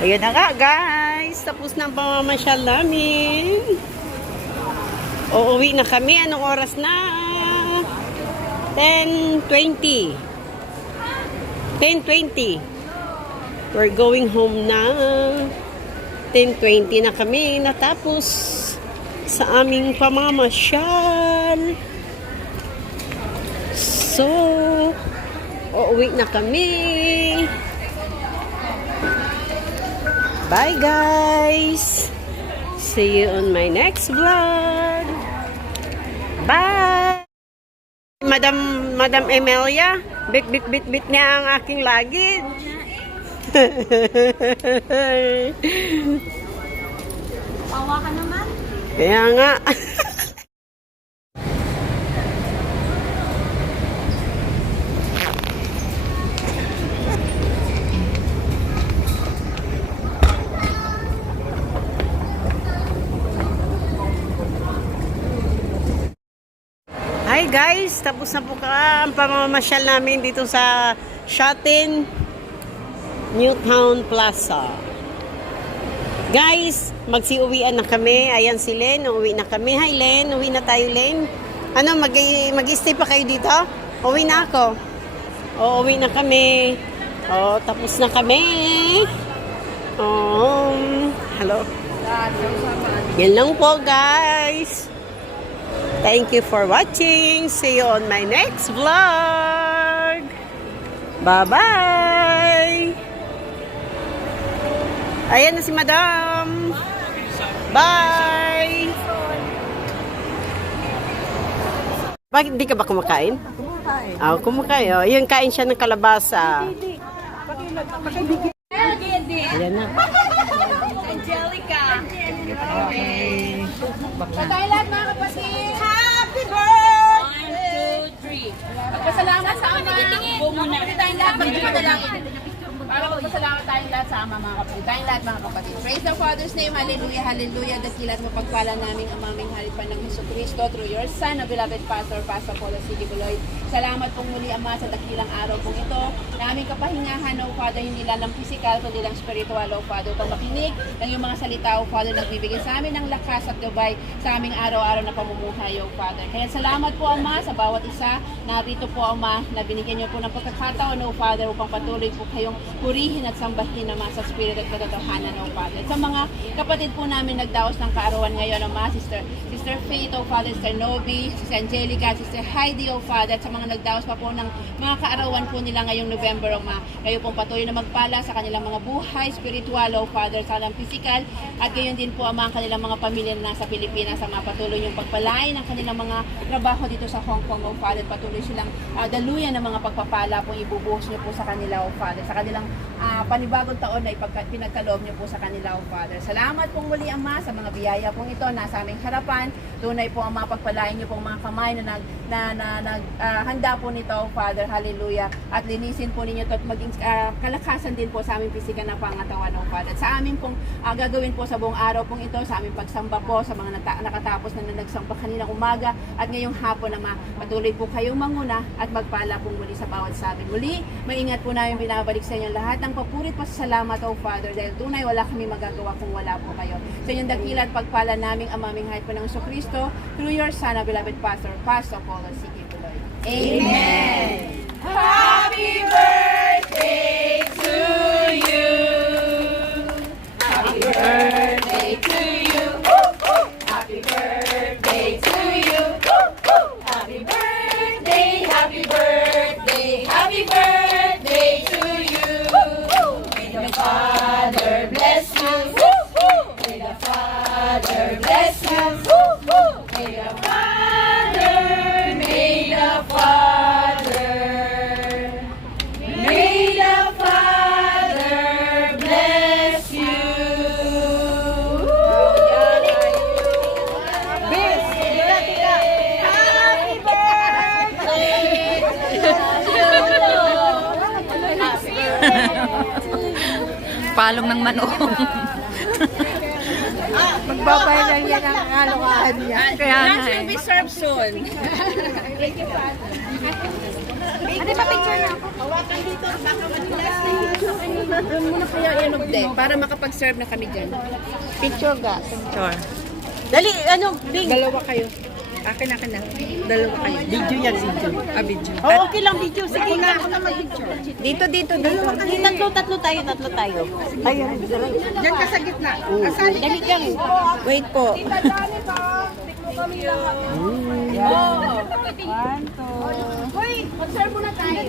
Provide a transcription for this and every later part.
Ayan na nga guys, tapos na ang pamamasyal namin. Uuwi na kami. Anong oras na? 10:20. 10:20. We're going home na. 10:20 na kami natapos sa aming pamamasyal. So, uuwi na kami. Bye guys. See you on my next vlog. Bye. Madam Emelia, bit niya ang aking lagid. Pawa ka naman. Kaya nga. Hi guys, tapos na po ang pamamasyal namin dito sa Shatin Newtown Plaza. Guys, magsiuwian na kami. Ayan si Len, uuwi na kami. Hi Len, uwi na tayo Len. Ano, mag-stay pa kayo dito? Uwi na ako. O, uwi na kami. O, tapos na kami. Hello. Yan lang po guys. Thank you for watching. See you on my next vlog. Bye-bye. Ayan na si Madam. Bye. Bakit di ka ba kumakain? Kumakain. Kumakain. Oh, yung kain siya ng kalabasa. Ayan na. Angelica. Okay. Sa tayo lahat mga kapatid. Happy birthday! 1, 2, 3. Magpasalamat sa ama. Bumuna. Tayong lahat. Magpapadalangin. Para magpasalamat tayong lahat sa ama mga kapatid. Tayong lahat mga kapatid. Praise the Father's name. Hallelujah. Hallelujah. Dakilat mo pagpala namin ang aming haripan ng Jesucristo through your Son, a beloved Pastor, Pastor Paulo C. Buloy. Salamat pong muli Ama sa dakilang araw pong ito. Na aming kapahingahan, O Father, hindi lang physical, kundi lang spiritual, O Father. Upang makinig ng iyong mga salita, O Father, nagbibigay sa amin ng lakas at gabay sa aming araw-araw na pamumuhay, O Father. Kaya salamat po Ama sa bawat isa. Narito po Ama, na binigyan niyo po ng pagkakataon, O Father, upang patuloy po kayong purihin at sambahin naman sa spirit at katotohanan, O Father. Sa mga kapatid po namin nagdaos ng kaarawan ngayon, Ama, Sister Faith, O Father, Sister Novi, Sister Angelica, Sister Heidi, O Father, at sa mga nagdaos pa po ng mga kaarawan po nila ngayong November, Ama. Kayo pong patuloy na magpala sa kanilang mga buhay, spiritual, O Father, sa kanilang physical, at gayon din po, Ama, ang kanilang mga pamilya na nasa Pilipinas, Ama, patuloy yung pagpalain ng kanilang mga trabaho dito sa Hong Kong, O Father, patuloy silang daluyan ng mga pagpapala pong ibubuhos niyo po sa kanila, O Father, sa kanilang panibagong taon na pinagkaloob niyo po sa kanila, O Father. Salamat pong muli, Ama, sa mga biyaya pong ito nasa aming harapan. Tunay po ang mapagpalain niyo pong mga kamay na handa po nito, O Father. Hallelujah. At linisin po ninyo ito at maging kalakasan din po sa aming pisikal na pangatawan, O Father. At sa amin pong gagawin po sa buong araw pong ito, sa aming pagsamba po, sa mga nakatapos na nagsamba kaninang umaga at ngayong hapon, Ama, patuloy po kayong manguna at magpala po muli sa bawat sabi. Muli, maingat po namin binabalik sa inyo lahat ng papurit pasasalamat, O Father, dahil tunay wala kami magagawa kung wala po kayo. Sa inyong dakila at pagpala naming amaming hayat po ng Jesucristo through your Son, a beloved Pastor, Pastor Paulo C. Buloy. Amen. Happy birthday to you. Happy birthday to you. Happy birthday to you. Happy birthday, happy birthday, happy birthday to you. May the Father bless you. May the Father bless you. May the Father, may the Father, may the Father bless you. Bis, tira. Happy birthday Palong ng manok. Magbabayad lang yan ang alokahan niya. Kaya Lunch will be served soon. Thank you, Father. Ate, pa-picture na ako. Hawakan dito, baka madulas. Doon muna kaya yan of day, para makapag-serve na kami dyan. Picture ga. Sure. Dali, ano, Bing. Dalawa kayo. Akin na. Dalawa kayo. Video yan, video. Video. Oh, okay lang, video. Sige na. Dito. Tatlo tayo. Ayun. Diyan ka sa gitna. Dali kang. Wait po. Hoy, mag-serve muna tayo.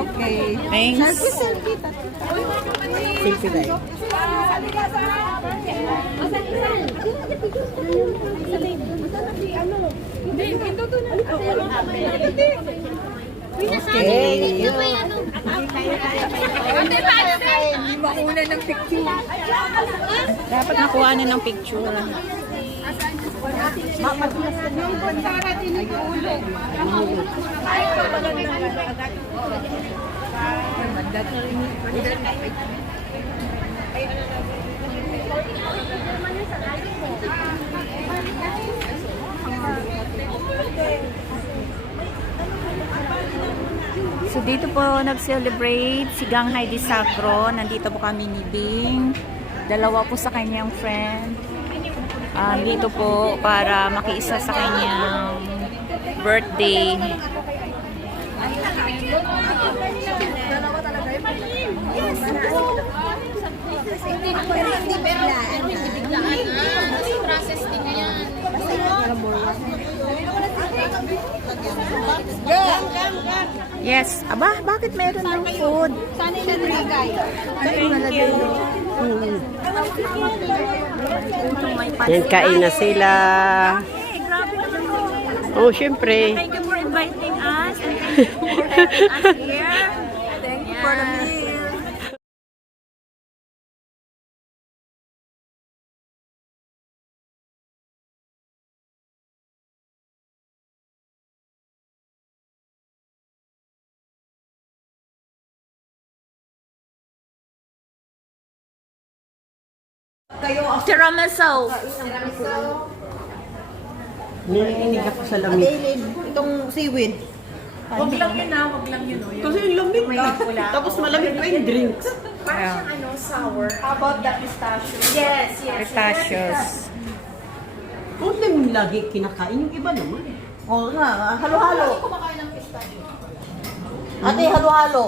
Okay. Thanks. Selfie tayo. Okay. Mauna ng picture. Dapat nakuha na ng picture. So dito po nag-celebrate si Gang Heidi Sacro. Nandito po kami ni Bing. Dalawa po sa kanyang friend. Dito po para makiisa sa kanyang birthday. Yes. Aba, bakit meron ng food? Sana yung nalagay. Yan, kain na sila. Oh, syempre. Thank you for inviting us and thank you for having us here. Thank you for the meal. Tiramisu. Nininig ako sa lamig. Itong seaweed. Wag lang yun. Kasi yung lamig tapos malamig pa yung drinks. How about the pistachio? Yes. Pistachios. Kung lang lagi kinakain, yung iba naman. Oo nga, halo-halo. Ate, halo-halo.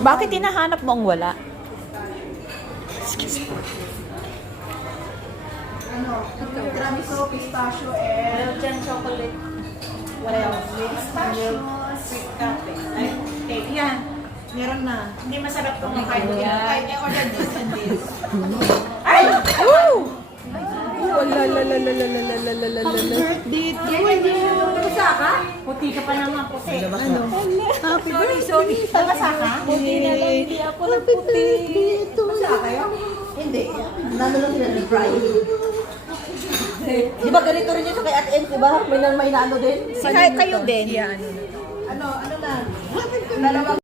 Bakit hinahanap mo ang wala? Tiramisu, pistachio, and Belgian chocolate. What else? Pistachio, sweet cafe. Ay, cake. Yan. Meron na. Hindi masarap kung makain mo yan. Kahit i-order this and this. Ay! Woo! Birthday to you. Nabasa ka? Puti ka pa naman puti. Ano? Happy Sorry. Nabasa ka? Puti na lang, hindi ako nagputi. Nabasa kayo? Hindi. Nano lang sila ni Brian. Di ba ganito rin yung kay Ate Em, di ba? May naano din? Kahit kayo din. Ano na? Dalawang